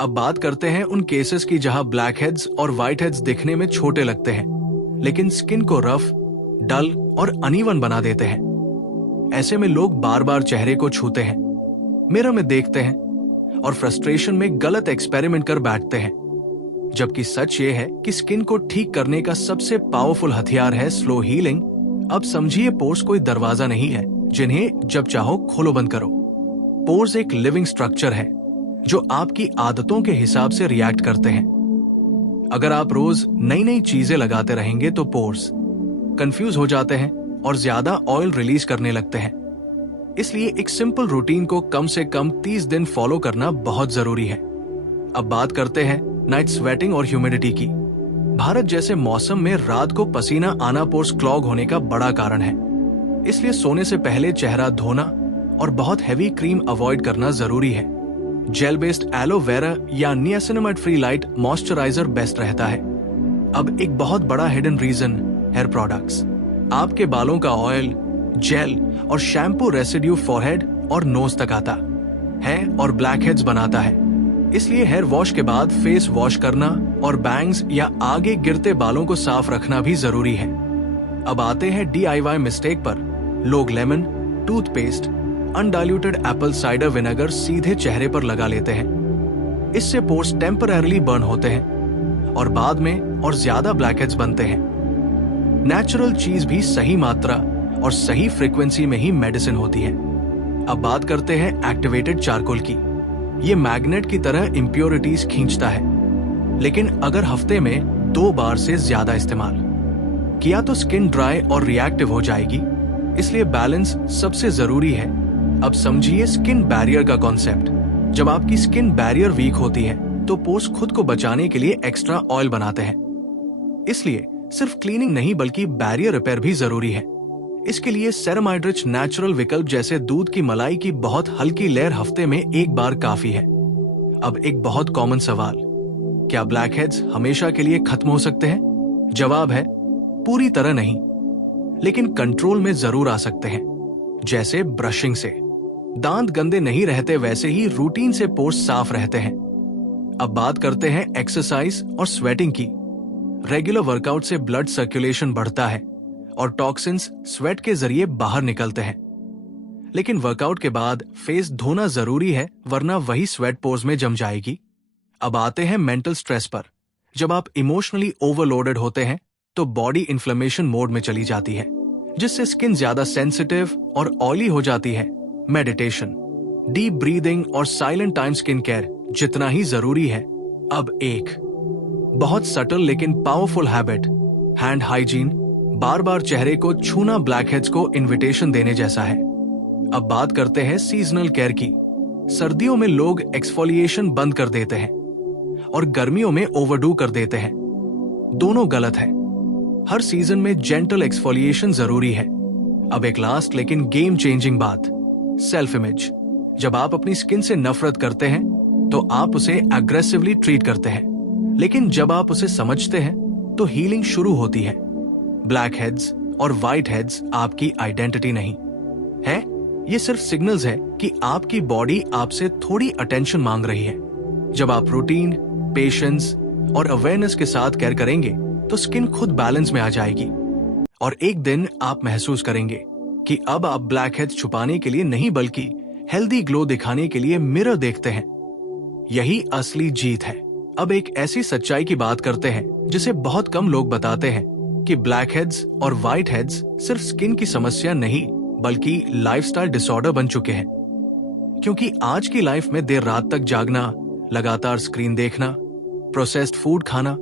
अब बात करते हैं उन केसेस की जहां ब्लैक हेड्स और व्हाइट हेड्स दिखने में छोटे लगते हैं, लेकिन स्किन को रफ, डल और अनइवन बना देते हैं। ऐसे में लोग बार बार चेहरे को छूते हैं, मिरर में देखते हैं और फ्रस्ट्रेशन में गलत एक्सपेरिमेंट कर बैठते हैं। जबकि सच ये है कि स्किन को ठीक करने का सबसे पावरफुल हथियार है स्लो हीलिंग। अब समझिए, पोर्स कोई दरवाजा नहीं है जिन्हें जब चाहो खोलो बंद करो। पोर्स एक लिविंग स्ट्रक्चर है जो आपकी आदतों के हिसाब से रिएक्ट करते हैं। अगर आप रोज नई नई चीजें लगाते रहेंगे तो पोर्स कंफ्यूज हो जाते हैं और ज्यादा ऑयल रिलीज करने लगते हैं। इसलिए एक सिंपल रूटीन को कम से कम 30 दिन फॉलो करना बहुत जरूरी है। अब बात करते हैं नाइट स्वेटिंग और ह्यूमिडिटी की। भारत जैसे मौसम में रात को पसीना आना पोर्स क्लॉग होने का बड़ा कारण है। इसलिए सोने से पहले चेहरा धोना और बहुत हैवी क्रीम अवॉइड करना जरूरी है। जेल बेस्ड एलोवेरा या niacinamide free light moisturiser best रहता है। अब एक बहुत बड़ा हिडन रीजन, हेयर प्रोडक्ट्स। आपके बालों का ऑयल, जेल और शैम्पू रेसिड्यू फॉरहेड और नोज तक आता है और ब्लैक हेड्स बनाता है। इसलिए हेयर वॉश के बाद फेस वॉश करना और बैंग्स या आगे गिरते बालों को साफ रखना भी जरूरी है। अब आते हैं DIY मिस्टेक पर। लोग lemon, toothpaste, undiluted Apple cider vinegar सीधे चेहरे पर लगा लेते हैं। इससे पोर्स टेम्परेरीली बर्न होते हैं और बाद में और ज्यादा ब्लैकहेड्स बनते हैं। नेचुरल चीज भी सही मात्रा और सही फ्रीक्वेंसी में ही मेडिसिन होती है। अब बात करते हैं एक्टिवेटेड चारकोल की। ये मैग्नेट की तरह इंप्योरिटीज खींचता है, लेकिन अगर हफ्ते में 2 बार से ज्यादा इस्तेमाल किया तो स्किन ड्राई और रिएक्टिव हो जाएगी। इसलिए बैलेंस सबसे जरूरी है। अब समझिए स्किन बैरियर का कॉन्सेप्ट। जब आपकी स्किन बैरियर वीक होती है तो पोर्स खुद को बचाने के लिए एक्स्ट्रा ऑयल बनाते हैं। इसलिए सिर्फ क्लीनिंग नहीं बल्कि बैरियर रिपेयर भी जरूरी है। इसके लिए सेरामाइड रिच नेचुरल विकल्प जैसे दूध की मलाई की बहुत हल्की लेयर हफ्ते में 1 बार काफी है। अब एक बहुत कॉमन सवाल, क्या ब्लैक हेड्स हमेशा के लिए खत्म हो सकते हैं? जवाब है पूरी तरह नहीं, लेकिन कंट्रोल में जरूर आ सकते हैं। जैसे ब्रशिंग से दांत गंदे नहीं रहते, वैसे ही रूटीन से पोर्स साफ रहते हैं। अब बात करते हैं एक्सरसाइज और स्वेटिंग की। रेगुलर वर्कआउट से ब्लड सर्कुलेशन बढ़ता है और टॉक्सिन्स स्वेट के जरिए बाहर निकलते हैं। लेकिन वर्कआउट के बाद फेस धोना जरूरी है, वरना वही स्वेट पोर्स में जम जाएगी। अब आते हैं मेंटल स्ट्रेस पर। जब आप इमोशनली ओवरलोडेड होते हैं तो बॉडी इन्फ्लेमेशन मोड में चली जाती है, जिससे स्किन ज्यादा सेंसिटिव और ऑयली हो जाती है। मेडिटेशन, डीप ब्रीदिंग और साइलेंट टाइम स्किन केयर जितना ही जरूरी है। अब एक बहुत सटल लेकिन पावरफुल हैबिट, हैंड हाइजीन। बार बार चेहरे को छूना ब्लैक हेड्स को इन्विटेशन देने जैसा है। अब बात करते हैं सीजनल केयर की। सर्दियों में लोग एक्सफोलिएशन बंद कर देते हैं और गर्मियों में ओवरडू कर देते हैं। दोनों गलत है। हर सीजन में जेंटल एक्सफोलिएशन जरूरी है। अब एक लास्ट लेकिन गेम चेंजिंग बात, सेल्फ इमेज। जब आप अपनी स्किन से नफरत करते हैं तो आप उसे एग्रेसिवली ट्रीट करते हैं, लेकिन जब आप उसे समझते हैं तो हीलिंग शुरू होती है। ब्लैक हेड्स और व्हाइट हेड्स आपकी आइडेंटिटी नहीं है, ये सिर्फ सिग्नल्स है कि आपकी बॉडी आपसे थोड़ी अटेंशन मांग रही है। जब आप रूटीन, पेशेंस और अवेयरनेस के साथ केयर करेंगे तो स्किन खुद बैलेंस में आ जाएगी और एक दिन आप महसूस करेंगे कि अब आप ब्लैक हेड्स छुपाने के लिए नहीं बल्कि हेल्दी ग्लो दिखाने के लिए मिरर देखते हैं। यही असली जीत है। अब एक ऐसी सच्चाई की बात करते हैं जिसे बहुत कम लोग बताते हैं कि ब्लैक हेड्स और व्हाइट हेड्स सिर्फ स्किन की समस्या नहीं बल्कि लाइफस्टाइल डिसऑर्डर बन चुके हैं। क्योंकि आज की लाइफ में देर रात तक जागना, लगातार स्क्रीन देखना, प्रोसेस्ड फूड खाना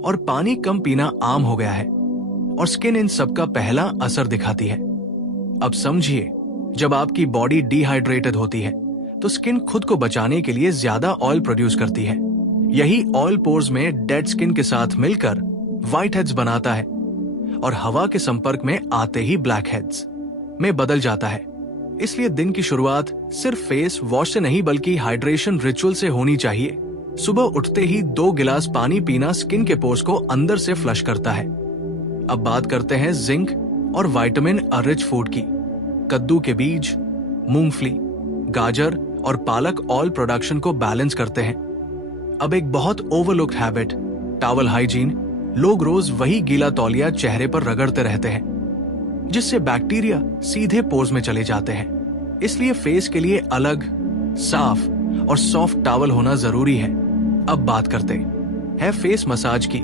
और पानी कम पीना आम हो गया है और स्किन इन सब का पहला असर दिखाती है। अब समझिए, जब आपकी बॉडी डिहाइड्रेटेड होती है तो स्किन खुद को बचाने के लिए ज्यादा ऑयल प्रोड्यूस करती है। यही ऑयल पोर्स में डेड स्किन के साथ मिलकर व्हाइट हेड्स बनाता है और हवा के संपर्क में आते ही ब्लैक हेड्स में बदल जाता है। इसलिए दिन की शुरुआत सिर्फ फेस वॉश से नहीं बल्कि हाइड्रेशन रिचुअल से होनी चाहिए। सुबह उठते ही 2 गिलास पानी पीना स्किन के पोर्स को अंदर से फ्लश करता है। अब बात करते हैं जिंक और विटामिन रिच फूड की। कद्दू के बीज, मूंगफली, गाजर और पालक ऑयल प्रोडक्शन को बैलेंस करते हैं। अब एक बहुत ओवरलुक्ड हैबिट, टॉवल हाइजीन। लोग रोज वही गीला तौलिया चेहरे पर रगड़ते रहते हैं, जिससे बैक्टीरिया सीधे पोर्स में चले जाते हैं। इसलिए फेस के लिए अलग, साफ और सॉफ्ट टॉवल होना जरूरी है। अब बात करते हैं फेस मसाज की।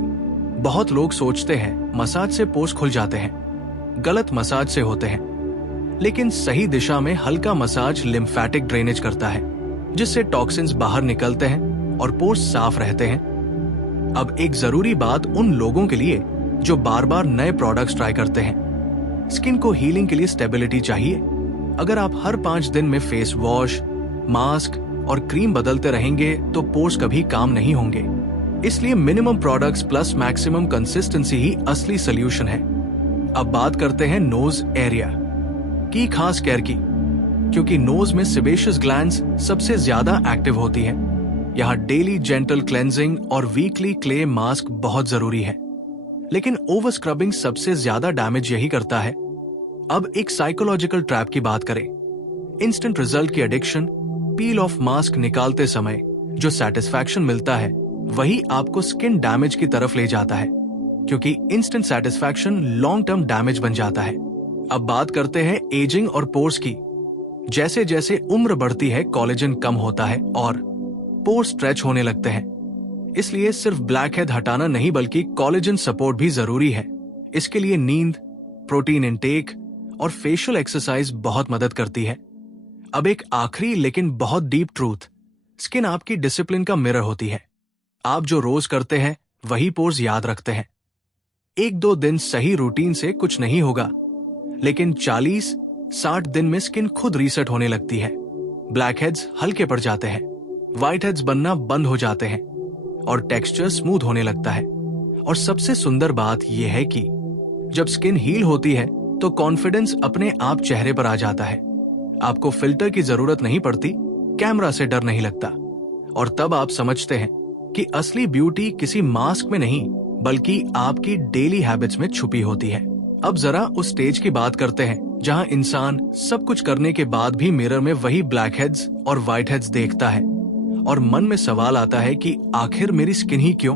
बहुत लोग सोचते हैं मसाज से पोर्स खुल जाते हैं। गलत मसाज से होते हैं, लेकिन सही दिशा में हल्का मसाज लिम्फेटिक ड्रेनेज करता है, जिससे टॉक्सिन्स बाहर निकलते हैं और पोर्स साफ रहते हैं। अब एक जरूरी बात उन लोगों के लिए जो बार बार नए प्रोडक्ट्स ट्राई करते हैं। स्किन को हीलिंग के लिए स्टेबिलिटी चाहिए। अगर आप हर 5 दिन में फेस वॉश, मास्क और क्रीम बदलते रहेंगे तो पोर्स कभी काम नहीं होंगे। इसलिए minimum products plus maximum consistency ही असली सोल्यूशन है। अब बात करते हैं नोज एरिया की खास केयर की, क्योंकि नोज में सेबेशियस ग्लैंड्स सबसे ज्यादा एक्टिव होती है। यहाँ डेली जेंटल क्लेंजिंग और वीकली क्ले मास्क बहुत जरूरी है, लेकिन ओवर स्क्रबिंग सबसे ज्यादा डैमेज यही करता है। अब एक साइकोलॉजिकल ट्रैप की बात करें। इंस्टेंट रिजल्ट की एडिक्शन, पील ऑफ मास्क निकालते समय जो सेटिस्फैक्शन मिलता है वही आपको स्किन डैमेज की तरफ ले जाता है, क्योंकि instant satisfaction long term damage बन जाता है। अब बात करते हैं एजिंग और पोर्स की। जैसे जैसे उम्र बढ़ती है कोलेजन कम होता है और पोर्स स्ट्रेच होने लगते हैं। इसलिए सिर्फ ब्लैक हेड हटाना नहीं बल्कि कोलेजन सपोर्ट भी जरूरी है। इसके लिए नींद, प्रोटीन इंटेक और फेशियल एक्सरसाइज बहुत मदद करती है। अब एक आखिरी लेकिन बहुत डीप ट्रूथ, स्किन आपकी डिसिप्लिन का मिरर होती है। आप जो रोज करते हैं वही पोर्स याद रखते हैं। 1-2 दिन सही रूटीन से कुछ नहीं होगा, लेकिन 40-60 दिन में स्किन खुद रीसेट होने लगती है। ब्लैक हेड्स हल्के पड़ जाते हैं, व्हाइट हेड्स बनना बंद हो जाते हैं और टेक्सचर स्मूथ होने लगता है। और सबसे सुंदर बात यह है कि जब स्किन हील होती है तो कॉन्फिडेंस अपने आप चेहरे पर आ जाता है। आपको फिल्टर की जरूरत नहीं पड़ती, कैमरा से डर नहीं लगता, और तब आप समझते हैं कि असली ब्यूटी किसी मास्क में नहीं बल्कि आपकी डेली हैबिट्स में छुपी होती है। अब जरा उस स्टेज की बात करते हैं जहां इंसान सब कुछ करने के बाद भी मिरर में वही ब्लैक हेड्स और व्हाइट हेड्स देखता है और मन में सवाल आता है कि आखिर मेरी स्किन ही क्यों।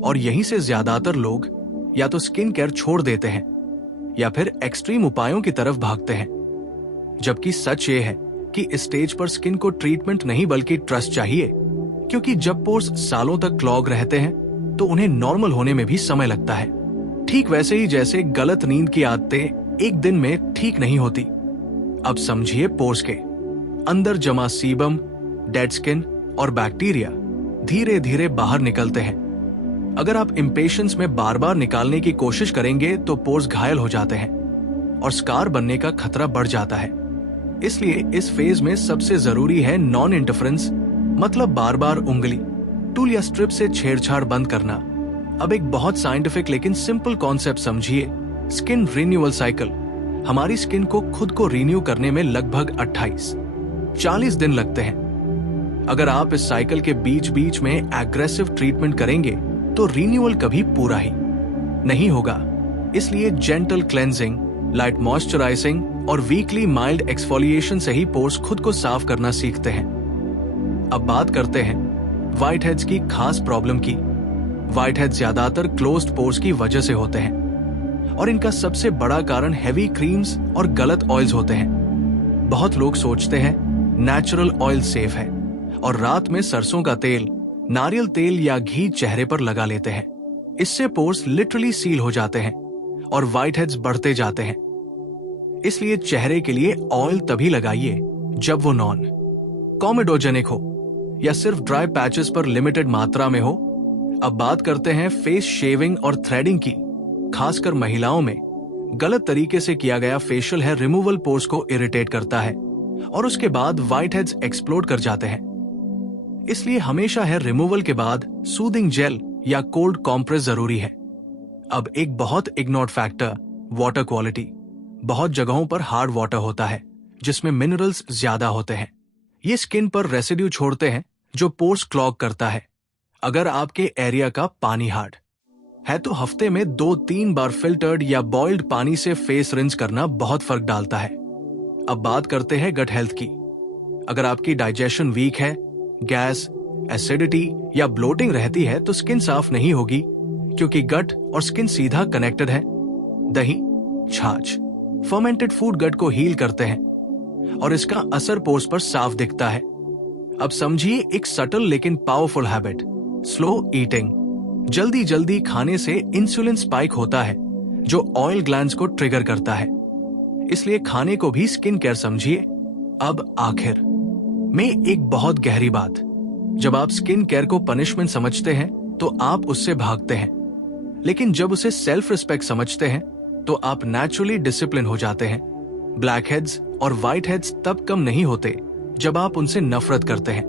और यहीं से ज्यादातर लोग या तो स्किन केयर छोड़ देते हैं या फिर एक्सट्रीम उपायों की तरफ भागते हैं। जबकि सच ये है कि इस स्टेज पर स्किन को ट्रीटमेंट नहीं बल्कि ट्रस्ट चाहिए, क्योंकि जब पोर्स सालों तक क्लॉग रहते हैं तो उन्हें नॉर्मल होने में भी समय लगता है। ठीक वैसे ही जैसे गलत नींद की आदतें एक दिन में ठीक नहीं होती। अब समझिए, पोर्स के अंदर जमा सीबम, डेड स्किन और बैक्टीरिया धीरे धीरे बाहर निकलते हैं। अगर आप इम्पेशंस में बार बार निकालने की कोशिश करेंगे तो पोर्स घायल हो जाते हैं और स्कार बनने का खतरा बढ़ जाता है। इसलिए इस फेज में सबसे जरूरी है नॉन इंटरफेरेंस, मतलब बार बार उंगली, टूल या स्ट्रिप से छेड़छाड़ बंद करना। अब एक बहुत साइंटिफिक लेकिन सिंपल कॉन्सेप्ट समझिए, स्किन रिन्यूअल साइकिल। हमारी स्किन को खुद को रिन्यू करने में लगभग 28-40 दिन लगते हैं। अगर आप इस साइकिल के बीच बीच में एग्रेसिव ट्रीटमेंट करेंगे तो रिन्यूअल कभी पूरा ही नहीं होगा। इसलिए जेंटल क्लेंजिंग, लाइट मॉइस्चराइजिंग और वीकली माइल्ड एक्सफोलिएशन से ही पोर्स खुद को साफ करना सीखते हैं। अब बात करते हैं व्हाइट हेड्स की खास प्रॉब्लम की। व्हाइट हेड्स ज्यादातर क्लोज्ड पोर्स की वजह से होते हैं और इनका सबसे बड़ा कारण हेवी क्रीम्स और गलत ऑयल्स होते हैं। बहुत लोग सोचते हैं नेचुरल ऑयल सेफ है और रात में सरसों का तेल, नारियल तेल या घी चेहरे पर लगा लेते हैं। इससे पोर्स लिटरली सील हो जाते हैं और व्हाइट हेड्स बढ़ते जाते हैं। इसलिए चेहरे के लिए ऑयल तभी लगाइए जब वो नॉन कॉमेडोजेनिक हो या सिर्फ ड्राई पैचेस पर लिमिटेड मात्रा में हो। अब बात करते हैं फेस शेविंग और थ्रेडिंग की। खासकर महिलाओं में गलत तरीके से किया गया फेशियल हेयर रिमूवल पोर्स को इरिटेट करता है और उसके बाद व्हाइट हेड्स एक्सप्लोड कर जाते हैं। इसलिए हमेशा हेयर रिमूवल के बाद सूदिंग जेल या कोल्ड कॉम्प्रेस जरूरी है। अब एक बहुत इग्नोर्ड फैक्टर, वाटर क्वालिटी। बहुत जगहों पर हार्ड वाटर होता है जिसमें मिनरल्स ज्यादा होते हैं। ये स्किन पर रेसिड्यू छोड़ते हैं जो पोर्स क्लॉग करता है। अगर आपके एरिया का पानी हार्ड है तो हफ्ते में 2-3 बार फिल्टर्ड या बॉइल्ड पानी से फेस रिंस करना बहुत फर्क डालता है। अब बात करते हैं गट हेल्थ की। अगर आपकी डाइजेशन वीक है, गैस, एसिडिटी या ब्लोटिंग रहती है तो स्किन साफ नहीं होगी, क्योंकि गट और स्किन सीधा कनेक्टेड है। दही, छाछ, फर्मेंटेड फूड गट को हील करते हैं और इसका असर पोर्स पर साफ दिखता है। अब समझिए एक सटल लेकिन पावरफुल हैबिट, स्लो ईटिंग। जल्दी जल्दी खाने से इंसुलिन स्पाइक होता है जो ऑयल ग्लैंड्स को ट्रिगर करता है, इसलिए खाने को भी स्किन केयर समझिए। अब आखिर में एक बहुत गहरी बात, जब आप स्किन केयर को पनिशमेंट समझते हैं तो आप उससे भागते हैं, लेकिन जब उसे सेल्फ रिस्पेक्ट समझते हैं तो आप नेचुरली डिसिप्लिन हो जाते हैं। ब्लैक हेड्स और व्हाइट हेड्स तब कम नहीं होते जब आप उनसे नफरत करते हैं,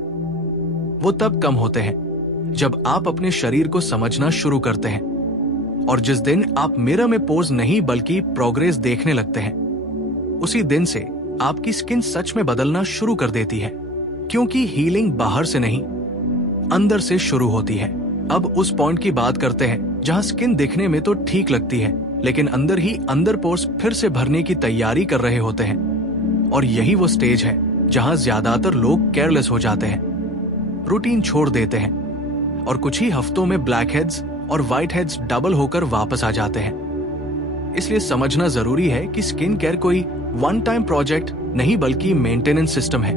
वो तब कम होते हैं जब आप अपने शरीर को समझना शुरू करते हैं। और जिस दिन आप मिरर में पोज नहीं बल्कि प्रोग्रेस देखने लगते हैं, उसी दिन से आपकी स्किन सच में बदलना शुरू कर देती है, क्योंकि हीलिंग बाहर से नहीं अंदर से शुरू होती है। अब उस पॉइंट की बात करते हैं जहां स्किन दिखने में तो ठीक लगती है, लेकिन अंदर ही अंदर पोर्स फिर से भरने की तैयारी कर रहे होते हैं। और यही वो स्टेज है जहां ज्यादातर लोग केयरलेस हो जाते हैं, रूटीन छोड़ देते हैं और कुछ ही हफ्तों में ब्लैक हेड्स और व्हाइट हेड्स डबल होकर वापस आ जाते हैं। इसलिए समझना जरूरी है कि स्किन केयर कोई वन टाइम प्रोजेक्ट नहीं बल्कि मेंटेनेंस सिस्टम है।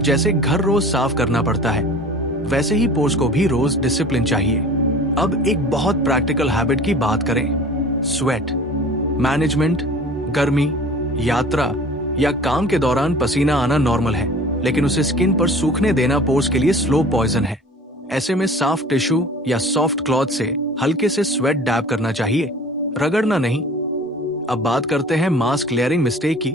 जैसे घर रोज साफ करना पड़ता है, वैसे ही पोर्स को भी रोज डिसिप्लिन चाहिए। अब एक बहुत प्रैक्टिकल हैबिट की बात करें, स्वेट मैनेजमेंट। गर्मी, यात्रा या काम के दौरान पसीना आना नॉर्मल है, लेकिन उसे स्किन पर सूखने देना पोर्स के लिए स्लो पॉइजन है। ऐसे में साफ टिश्यू या सॉफ्ट क्लॉथ से हल्के से स्वेट डैब करना चाहिए, रगड़ना नहीं। अब बात करते हैं मास्क लेयरिंग मिस्टेक की।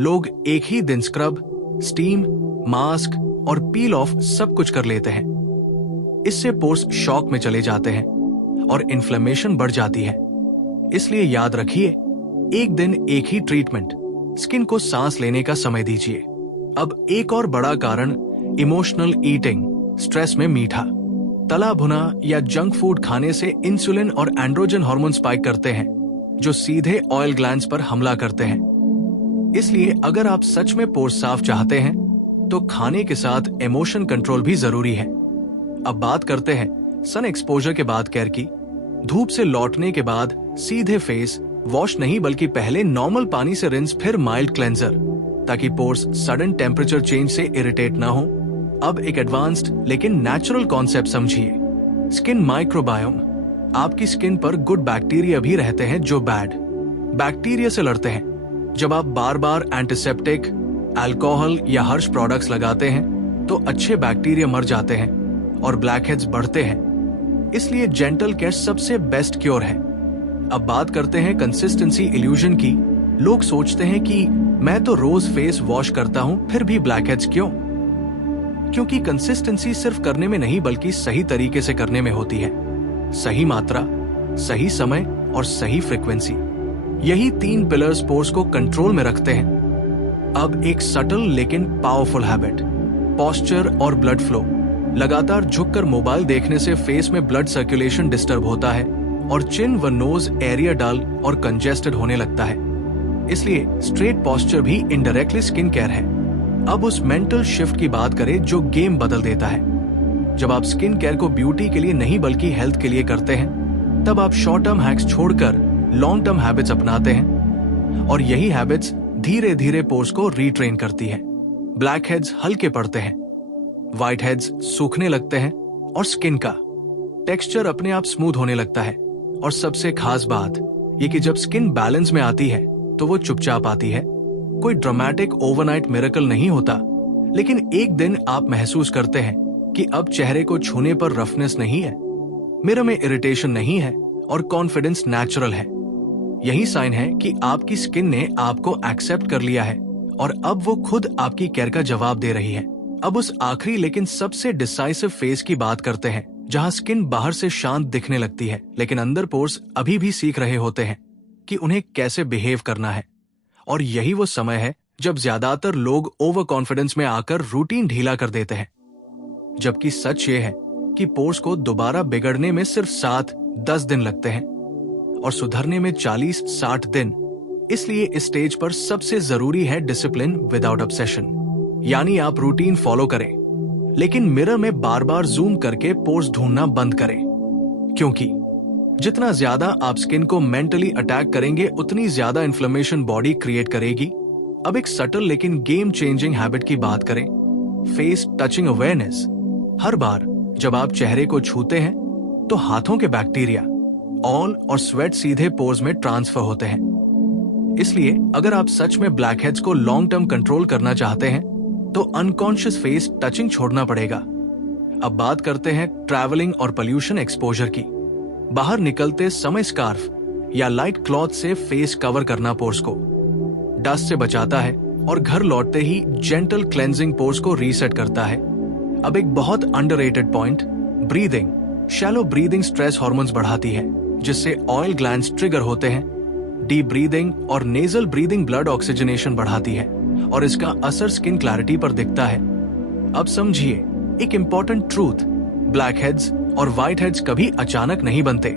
लोग एक ही दिन स्क्रब, स्टीम, मास्क और पील ऑफ सब कुछ कर लेते हैं। इससे पोर्स शॉक में चले जाते हैं और इन्फ्लेमेशन बढ़ जाती है। इसलिए याद रखिए, एक दिन एक ही ट्रीटमेंट, स्किन को सांस लेने का समय दीजिए। अब एक और बड़ा कारण इमोशनल ईटिंग, स्ट्रेस में मीठा, तला भुना या जंक फूड खाने से इंसुलिन और एंड्रोजन हार्मोन स्पाइक करते हैं, जो सीधे ऑयल ग्लैंड्स पर हमला करते हैं। इसलिए अगर आप सच में पोर्स साफ चाहते हैं तो खाने के साथ इमोशन कंट्रोल भी जरूरी है। अब बात करते हैं सन एक्सपोजर के बाद केयर की। धूप से लौटने के बाद सीधे फेस वॉश नहीं बल्कि पहले नॉर्मल पानी से रिंस, फिर माइल्ड क्लेंजर, ताकि पोर्स सडन टेम्परेचर चेंज से इरिटेट ना हो। अब एक एडवांस्ड लेकिन नेचुरल कॉन्सेप्ट समझिए, स्किन माइक्रोबायोम। आपकी स्किन पर गुड बैक्टीरिया भी रहते हैं जो बैड बैक्टीरिया से लड़ते हैं। जब आप बार बार एंटीसेप्टिक, अल्कोहल या हर्ष प्रोडक्ट्स लगाते हैं तो अच्छे बैक्टीरिया मर जाते हैं और ब्लैक हेड्स बढ़ते हैं। इसलिए जेंटल केयर सबसे बेस्ट क्योर है। अब बात करते हैं कंसिस्टेंसी इल्यूजन की। लोग सोचते हैं कि मैं तो रोज फेस वॉश करता हूं फिर भी ब्लैक हेड्स क्यों? क्योंकि कंसिस्टेंसी सिर्फ करने में नहीं बल्कि सही तरीके से करने में होती है। सही मात्रा, सही समय और सही फ्रीक्वेंसी, यही 3 पिलर्स पोर्स को कंट्रोल में रखते हैं। अब एक सटल लेकिन पावरफुल हैबिट, पोस्चर और ब्लड फ्लो। लगातार झुककर मोबाइल देखने से फेस में ब्लड सर्कुलेशन डिस्टर्ब होता है और चिन व नोज एरिया डल और कंजेस्टेड होने लगता है। इसलिए स्ट्रेट पोस्चर भी इनडायरेक्टली स्किन केयर है। अब उस मेंटल शिफ्ट की बात करें जो गेम बदल देता है। जब आप स्किन केयर को ब्यूटी के लिए नहीं बल्कि हेल्थ के लिए करते हैं, तब आप शॉर्ट टर्म हैक्स छोड़कर लॉन्ग टर्म हैबिट्स अपनाते हैं और यही हैबिट्स धीरे धीरे पोर्स को रीट्रेन करती है। ब्लैक हेड्स हल्के पड़ते हैं, व्हाइट हेड्स सूखने लगते हैं और स्किन का टेक्सचर अपने आप स्मूथ होने लगता है। और सबसे खास बात ये कि जब स्किन बैलेंस में आती है तो वो चुपचाप आती है। कोई ड्रामेटिक ओवरनाइट मिरेकल नहीं होता, लेकिन एक दिन आप महसूस करते हैं कि अब चेहरे को छूने पर रफनेस नहीं है, मिरर में इरिटेशन नहीं है और कॉन्फिडेंस नेचुरल है। यही साइन है कि आपकी स्किन ने आपको एक्सेप्ट कर लिया है और अब वो खुद आपकी केयर का जवाब दे रही है। अब उस आखिरी लेकिन सबसे डिसाइसिव फेज की बात करते हैं, जहां स्किन बाहर से शांत दिखने लगती है, लेकिन अंदर पोर्स अभी भी सीख रहे होते हैं कि उन्हें कैसे बिहेव करना है। और यही वो समय है जब ज्यादातर लोग ओवर कॉन्फिडेंस में आकर रूटीन ढीला कर देते हैं, जबकि सच ये है कि पोर्स को दोबारा बिगड़ने में सिर्फ 7-10 दिन लगते हैं और सुधरने में 40-60 दिन। इसलिए इस स्टेज पर सबसे जरूरी है डिसिप्लिन विदाउट ऑब्सेशन। यानी आप रूटीन फॉलो करें, लेकिन मिरर में बार बार जूम करके पोर्स ढूंढना बंद करें, क्योंकि जितना ज्यादा आप स्किन को मेंटली अटैक करेंगे उतनी ज्यादा इन्फ्लेमेशन बॉडी क्रिएट करेगी। अब एक सटल लेकिन गेम चेंजिंग हैबिट की बात करें, फेस टचिंग अवेयरनेस। हर बार जब आप चेहरे को छूते हैं तो हाथों के बैक्टीरिया, ऑयल और स्वेट सीधे पोर्स में ट्रांसफर होते हैं। इसलिए अगर आप सच में ब्लैकहेड्स को लॉन्ग टर्म कंट्रोल करना चाहते हैं तो अनकॉन्शियस फेस टचिंग छोड़ना पड़ेगा। अब बात करते हैं ट्रैवलिंग और पोल्यूशन एक्सपोजर की। बाहर निकलते समय स्कार्फ या लाइट क्लॉथ से फेस कवर करना पोर्स को डस्ट से बचाता है और घर लौटते ही जेंटल क्लेंजिंग पोर्स को रीसेट करता है। अब एक बहुत underrated point, breathing. Shallow breathing stress hormones बढ़ाती है, जिससे ऑयल ग्लैंड्स ट्रिगर होते हैं। डीप ब्रीदिंग और नेजल ब्रीदिंग ब्लड ऑक्सीजनेशन बढ़ाती है और इसका असर स्किन क्लैरिटी पर दिखता है। अब समझिए एक इंपॉर्टेंट ट्रूथ, ब्लैकहेड्स और व्हाइटहेड्स कभी अचानक नहीं बनते।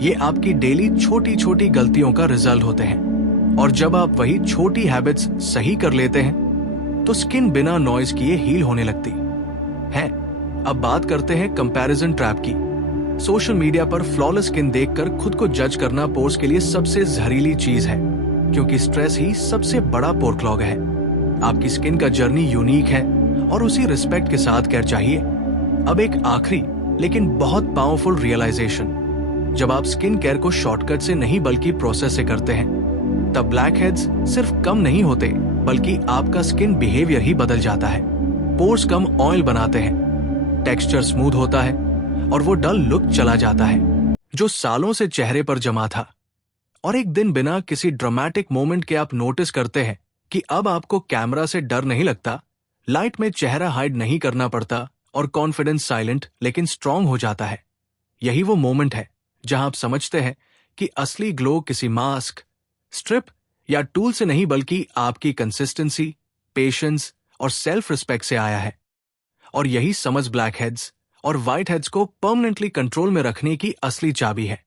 ये आपकी डेली छोटी छोटी गलतियों का रिजल्ट होते हैं, और जब आप वही छोटी हैबिट्स सही कर लेते हैं तो स्किन बिना नॉइज किए हील होने लगती है। अब बात करते हैं कंपैरिजन ट्रैप की। सोशल मीडिया पर फ्लॉलेस स्किन देखकर खुद को जज करना पोर्स के लिए सबसे जहरीली चीज है, क्योंकि स्ट्रेस ही सबसे बड़ा पोर क्लॉग है। आपकी स्किन का जर्नी यूनिक है और उसी रिस्पेक्ट के साथ केयर चाहिए। अब एक आखिरी लेकिन बहुत पावरफुल रियलाइजेशन, जब आप स्किन केयर को शॉर्टकट से नहीं बल्कि प्रोसेस से करते हैं, तब ब्लैकहेड्स सिर्फ कम नहीं होते बल्कि आपका स्किन बिहेवियर ही बदल जाता है। पोर्स कम ऑयल बनाते हैं, टेक्सचर स्मूथ होता है और वो डल लुक चला जाता है जो सालों से चेहरे पर जमा था। और एक दिन बिना किसी ड्रामेटिक मोमेंट के आप नोटिस करते हैं कि अब आपको कैमरा से डर नहीं लगता, लाइट में चेहरा हाइड नहीं करना पड़ता और कॉन्फिडेंस साइलेंट लेकिन स्ट्रांग हो जाता है। यही वो मोमेंट है जहां आप समझते हैं कि असली ग्लो किसी मास्क, स्ट्रिप या टूल से नहीं बल्कि आपकी कंसिस्टेंसी, पेशेंस और सेल्फ रिस्पेक्ट से आया है। और यही समझ ब्लैकहेड्स और व्हाइटहेड्स को परमानेंटली कंट्रोल में रखने की असली चाबी है।